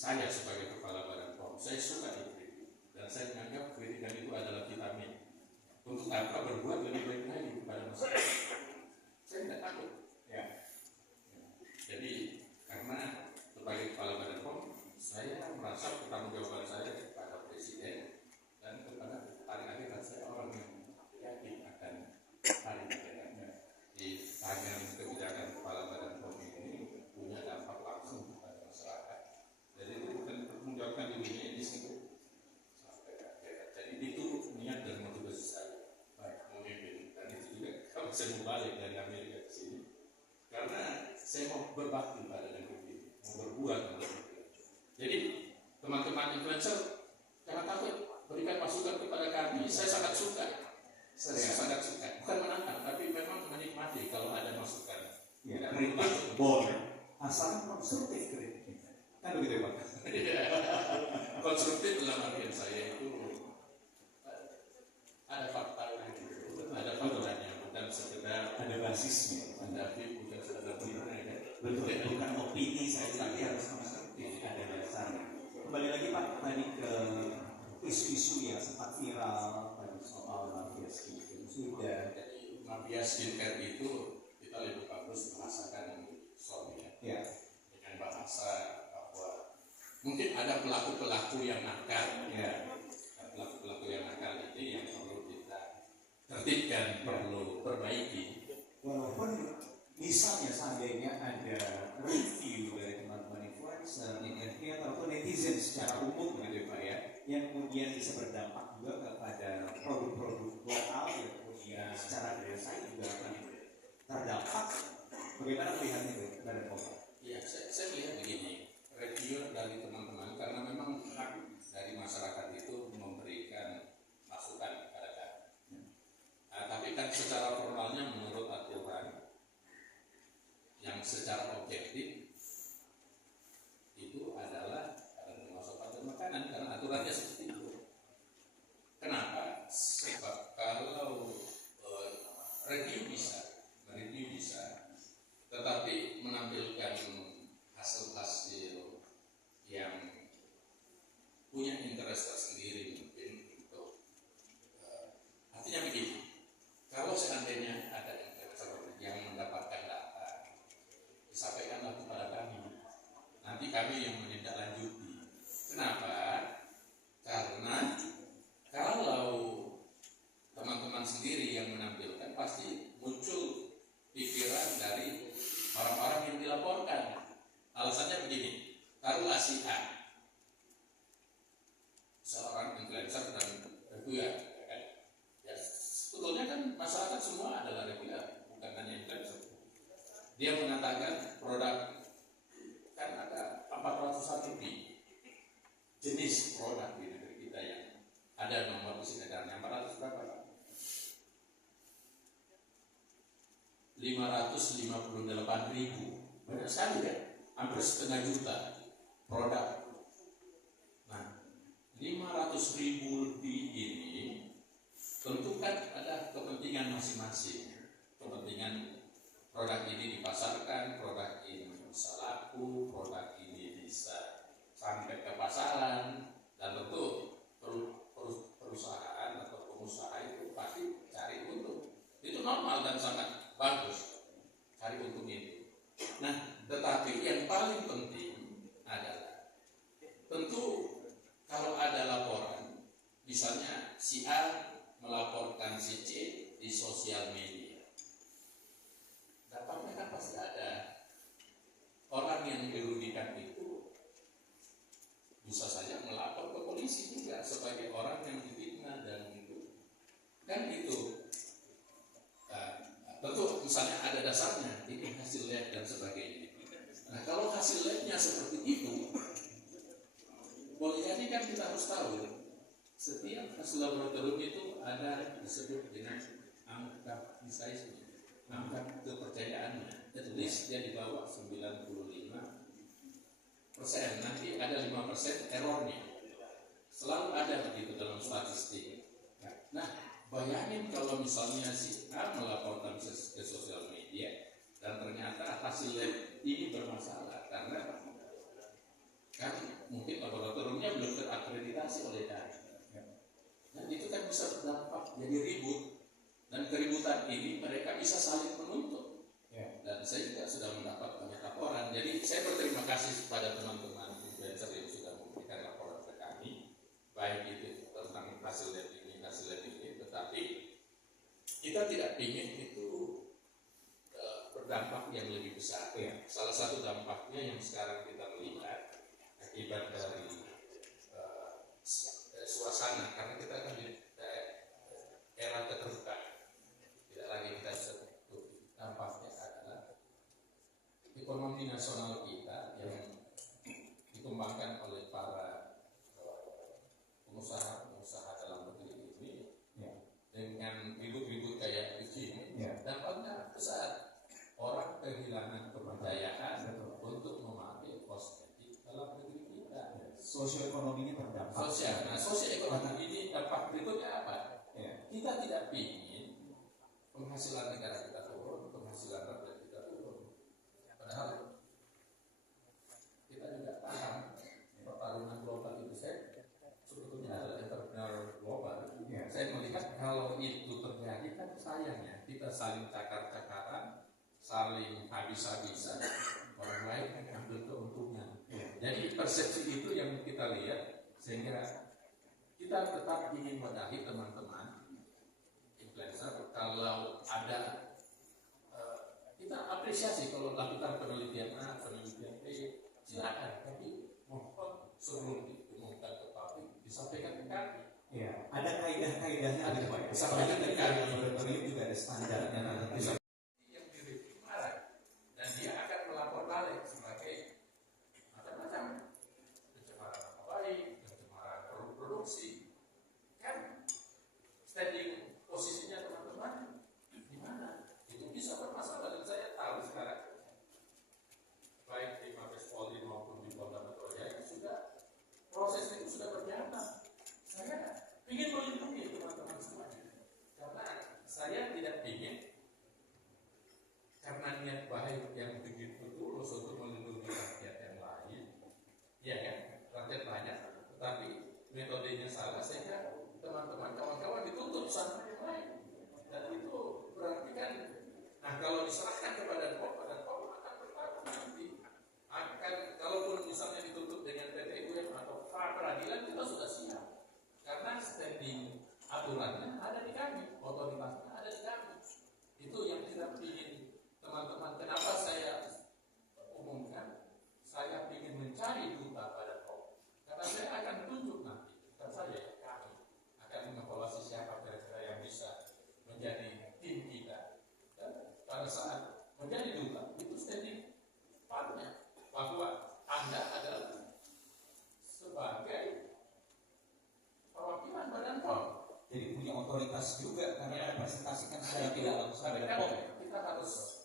saya sebagai kepala Badan POM, saya suka dikritik dan saya menganggap kritikan itu adalah vitamin untuk apa berbuat lebih baik lagi kepada masyarakat. Saya tidak takut. Ya. Jadi karena sebagai kepala Badan POM, saya merasa pertanggungjawaban saya kepada Presiden dan kepada paling akhirat saya orang yang yakin akan paling akhiratnya. Di tangan kebijakan kepala Badan POM ini punya dampak langsung kepada masyarakat. Jadi itu bukan pertanggungjawaban dirinya di situ sampai akhirat. Jadi itu niat dan motivasi saya memimpin. Dan itu juga kalau saya mau balik dari Amerika ke sini, karena saya mau berbakti pada negeri, mau berbuat untuk negeri. Jadi teman-teman influencer jangan takut berikan masukan kepada kami. Saya sangat suka. Saya sangat suka. Bukan menantang, tapi memang menikmati kalau ada masukan. Ya, kritik boleh, asal konstruktif kritiknya. Kan begitu Pak? Konstruktif dalam artian saya itu ada faktanya, ada faktanya, bukan sekedar ada basisnya, tapi bukan sekedar penilaian. betul, bukan opini saya, tapi harus konstruktif, ada dasarnya. Kembali lagi Pak tadi ke isu-isu yang sempat viral tadi soal mafia skincare. Sudah Jadi mafia skincare itu kita lebih bagus merasakan suaminya dengan bahasa bahwa mungkin ada pelaku-pelaku yang nakal, pelaku-pelaku yang nakal ini yang perlu kita tertibkan, perlu perbaiki. Walaupun misalnya seandainya ada review dari teman-teman influencer, ataupun netizen secara umum gitu Pak ya, yang kemudian bisa berdampak juga kepada produk-produk lokal yang kemudian secara daya saing juga akan terdampak. Bagaimana melihatnya itu Badan POM? Ya, saya melihat begini, review dari teman-teman karena memang hak dari masyarakat itu memberikan masukan kepada kami. Tapi kan secara formalnya menurut aturan yang secara objektif itu adalah termasuk pada makanan karena aturannya seperti itu. Kenapa? Sebab kalau mereview bisa, tetapi menampilkan hasil-hasil yang punya interest tersendiri mungkin untuk artinya begini, kalau seandainya ada investor yang mendapatkan data, disampaikanlah kepada kami, nanti kami yang menindaklanjuti. Kenapa? Karena kalau teman-teman sendiri yang menampilkan pasti muncul pikiran dari orang-orang yang dilaporkan. Alasannya begini, taruhlah si A, seorang influencer dan reviewer, kan? Ya, sebetulnya kan masyarakat semua adalah reviewer, bukan hanya influencer. Dia mengatakan produk, kan ada 400 lebih jenis produk di negeri kita yang ada nomor di sini, dan 400 berapa? 558.000, banyak sekali kan? Hampir setengah juta produk. Nah, 500.000 lebih ini tentu kan ada kepentingan masing-masing. Kepentingan produk ini dipasarkan, produk ini bisa laku, produk ini bisa sampai ke pasaran, dan tentu perusahaan atau pengusaha itu pasti cari untung. Itu normal dan sangat bagus cari untung itu. Nah, tetapi yang paling penting adalah tentu kalau ada laporan, misalnya si A melaporkan si C di sosial media, dampaknya kan pasti ada. Orang yang dirugikan itu bisa saja melapor ke polisi juga sebagai orang yang difitnah dan itu kan itu. Tentu misalnya ada dasarnya, ini hasil lab dan sebagainya. Nah, kalau hasil labnya seperti itu, boleh jadi kan kita harus tahu setiap hasil laboratorium itu ada disebut dengan angka precisely, angka kepercayaannya. At least dia di bawah 95%, nanti ada 5% errornya. Selalu ada begitu dalam statistik. Nah, bayangin kalau misalnya si A melaporkan ke sosial media dan ternyata hasil lab ini bermasalah karena kan mungkin laboratoriumnya belum terakreditasi oleh DAI. Dan itu kan bisa berdampak jadi ribut, dan keributan ini mereka bisa saling menuntut. Dan saya juga sudah mendapat banyak laporan. Jadi saya berterima kasih kepada teman-teman influencer yang sudah memberikan laporan ke kami, baik itu tentang hasil lab ini, tetapi kita tidak ingin itu berdampak yang lebih besar. Salah satu dampaknya yang sekarang kita melihat akibat dari suasana, karena kita kan di era keterbukaan, tidak lagi kita bisa tutup. Dampaknya adalah ekonomi nasional kita yang dikembangkan oleh para pengusaha dalam negeri ini dengan ribut-ribut kayak begini, dampaknya besar. Orang kehilangan kepercayaan untuk memakai kosmetik dalam negeri kita. Sosioekonominya terdampak. Sosioekonomi ini dampak berikutnya apa? Kita tidak ingin penghasilan negara kita turun, penghasilan rakyat kita turun. Padahal kita juga paham pertarungan global itu sebetulnya adalah entrepreneur global. Saya melihat kalau itu terjadi kan sayangnya kita saling cakar-cakaran, saling habis-habisan, orang lain akan ambil keuntungan. Jadi persepsi itu yang kita lihat, sehingga kita tetap ingin mengadahi teman-teman influencer. Kalau ada kita apresiasi kalau lakukan penelitian A, penelitian B, silakan. Tapi mohon sebelum diumumkan ke publik disampaikan ke kami. Ada kaidah-kaidahnya, ada Pak. Disampaikan ke kami. Laboratorium juga ada standarnya. Yang direview kemarin, dan dia akan melapor balik sebagai macam-macam pencemaran nama baik, pencemaran produksi. Kan standing posisinya teman-teman di mana? Itu bisa bermasalah, dan saya tahu sekarang baik di Mabes Polri maupun di Polda Metro Jaya sudah proses itu sudah berjalan. Saya ingin melindungi teman-teman semuanya, karena saya tidak ingin karena niat baik yang begitu tulus untuk melindungi rakyat yang lain, ya kan, rakyat banyak, tetapi metodenya salah sehingga teman-teman kawan-kawan dituntut sama yang lain, dan itu berarti kan, nah kalau diserahkan kepada POM, dan POM akan bertanggung nanti, akan kalaupun misalnya dituntut dengan PT UM atau pra peradilan, kita sudah siap, karena standing aturannya ada di kami, otoritasnya ada di kami. Itu yang kita ingin teman-teman. Kenapa saya umumkan? Saya ingin mencari duta pada POM, karena saya akan tunjuk nanti, bukan saya, kami akan mengevaluasi siapa kira-kira yang bisa menjadi tim kita. Dan pada saat menjadi duta, itu standing partnya bahwa Anda adalah sebagai perwakilan badan POM. Jadi punya otoritas juga karena representasikan secara tidak langsung pada POM. Kita harus